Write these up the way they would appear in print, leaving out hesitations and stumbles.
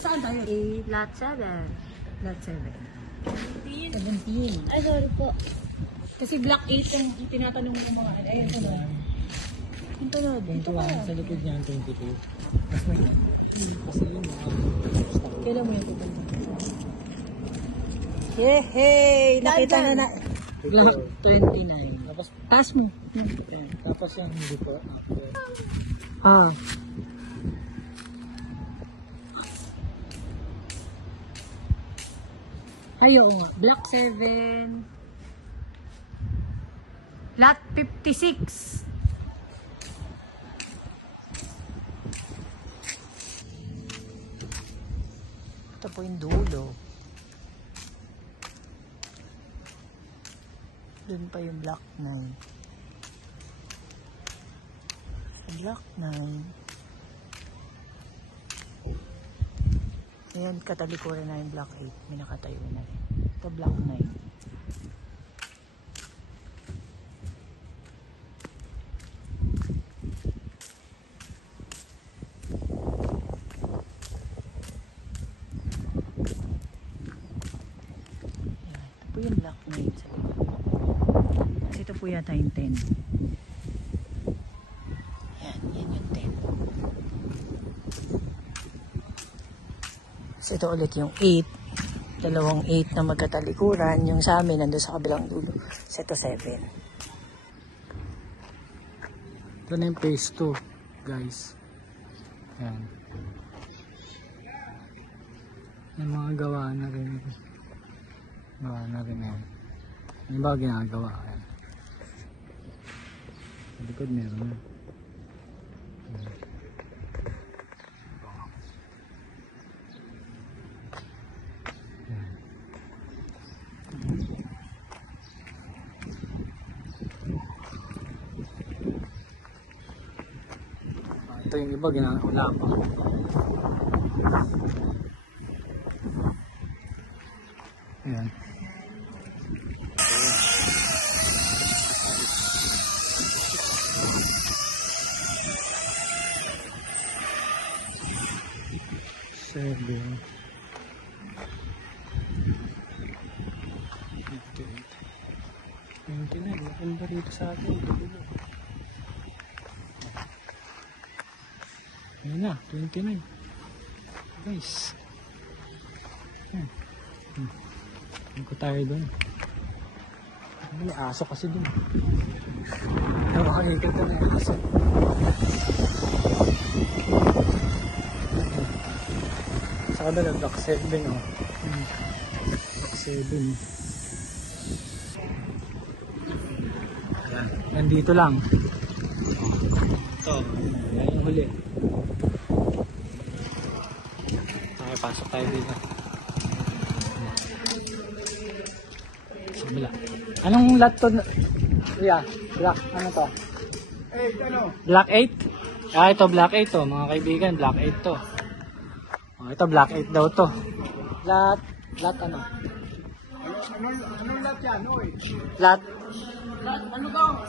Saan tayo? Lot 7. Lot 7. 17. Ay, sorry po. Kasi Block 8 yung tinatanong mo ng mga ano. Ayun, ito na. Ito na. Ito ka. Sa likod niya ang 22. Mas may kasi yun Kailan mo yung pupunta? Yehey! Nakita na na. Block 29. Tapos, Taas mo. tapos yung hindi po. Ah. Ayo nga. Block 7. Lot 56. Ito po yung dulo. Doon pa yung Block 9. Sa Block 9. Ayan, katalikuran na yung Block 8. May nakatayo na rin. Ito Block 9. Ito po yung Block 9 sa likod. Kasi ito po yata yung 10. Yan yung 10. Kasi ito ulit yung 8. Dalawang 8 na magkatalikuran. Yung sa amin, nandun sa kabilang dulo. Kasi ito 7. Ito na yung phase 2, guys. Yan. Yung mga gawa na rin. Gawa na rin yan. Yung ba ginagawa? Yan. Sa likod meron na. Ito yung iba ginagawa pa. Ayan. Seven. 29. Ang ba dito sa atin? Ayan na, 29. Guys. Ayan. Ayan ko tayo doon. May aso kasi doon. Nakakalikat na yung aso. Sa kanila, Block 7 oh. Block 7. Ayan. Nandito lang. Ito. Ayan yung huli. Okay, pasok tayo dito. Sa kabila. Anong lot to? Yeah, Block, ano to? 8, ano? Block 8? Ah, ito Block 8 to, mga kaibigan. Block 8 to. Oh, ito Block 8 daw to. Lot ano? Anong lot yan? Oy? Lot. Ano daw?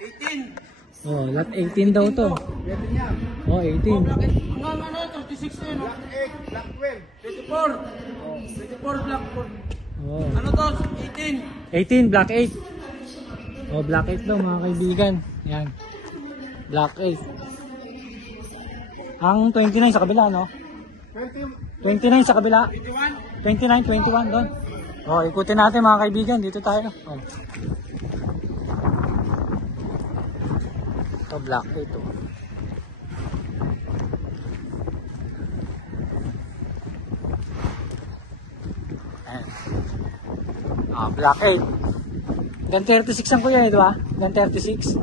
18. Oh, lot 18 daw to. Pwede niya. Oh, 18. Hanggang ano, 36 na yun. Block 8, Block 12. 24. Oh, 24, Block 4. Oh. Ano to? 18. 18, Block 8. Oh, Block 8 daw mga kaibigan. Yan. Block 8. Ang 29 sa kabila, no? 29 sa kabila. 29, 21 doon. Oh, ikutin natin mga kaibigan. Dito tayo. Oh. Ito, Block 8. Oh. Ayan. Ah, Block 8. Gan 36 ang kuya, di ba? Gan 36.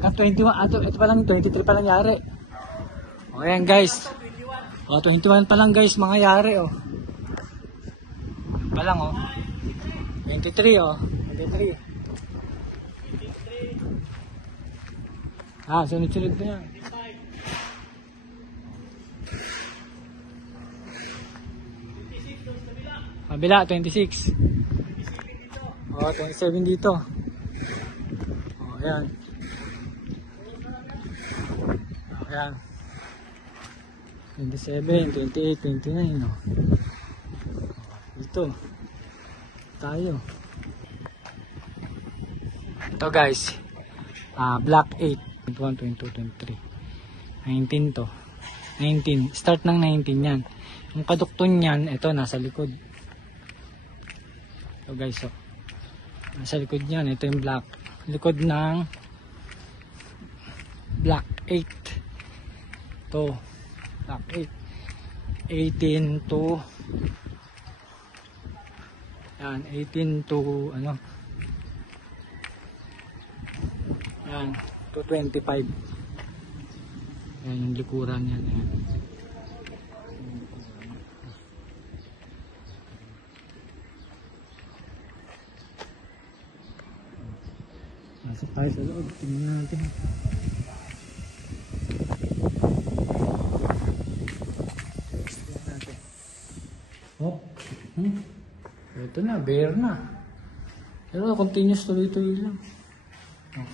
Gan 21. Ito pa lang, 23 pa lang yari. O, ayan guys. O, 21 pa lang guys, mga yari, o. Pa lang, o. 23, o. 23. Ah, sunod-sunod na yan. Kabila, 26. Oh, 27 dito. Oh, ayan. Ayan. 27, 28, 29, no? Ito. Tayo. Ito guys. Black 8, 21, 22, 23. 19 to. 19. Start ng 19 yan. Yung kadukton yan, ito nasa likod. Ito guys, oh. Nasa likod yan. Ito yung black. Likod ng Black 8. Ito. Black 8. 18 to yan, 18 to ano yan, to 25. Yan yung likuran yan. Yan. Masok tayo sa loob, tingnan natin. Oh, ito na, bare na. Pero continuous tuloy-tuloy lang. Oh.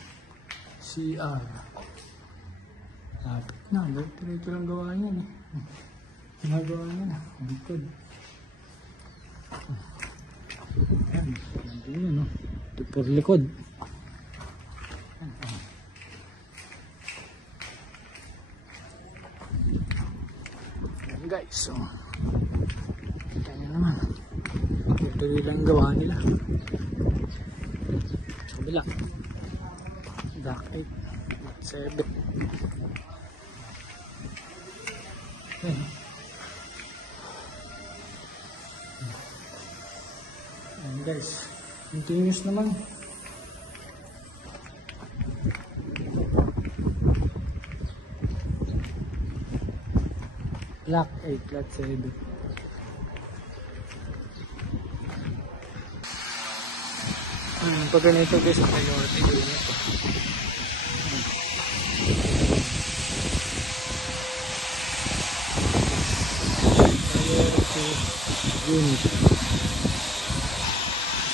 CR. Lapit na, tuloy-tuloy lang gawa yan eh. Ginagawa yan ah, ang likod. Ayan, nandun yun oh. Ito por likod. Ayan guys, so. Kita nyo naman. Tuloy lang gawa nila. Sa kabila. Black 8. 7. Ayan. Ayan guys. Continuous naman. Black 8, flat 7. Pag ganito guys, priority unit. Priority unit.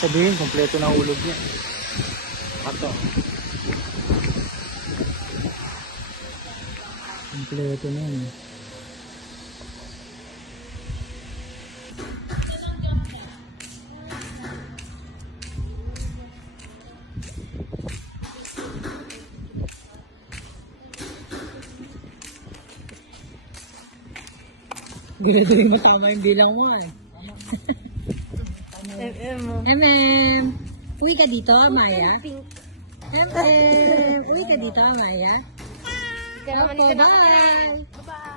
Sabihin, kompleto na ulog niya. Ito. Kompleto na yun. Hindi mo tama yung bilang mo eh. MM. Uwi ka dito, Maya? MM. Uwi ka dito, Maya? Opo, bye.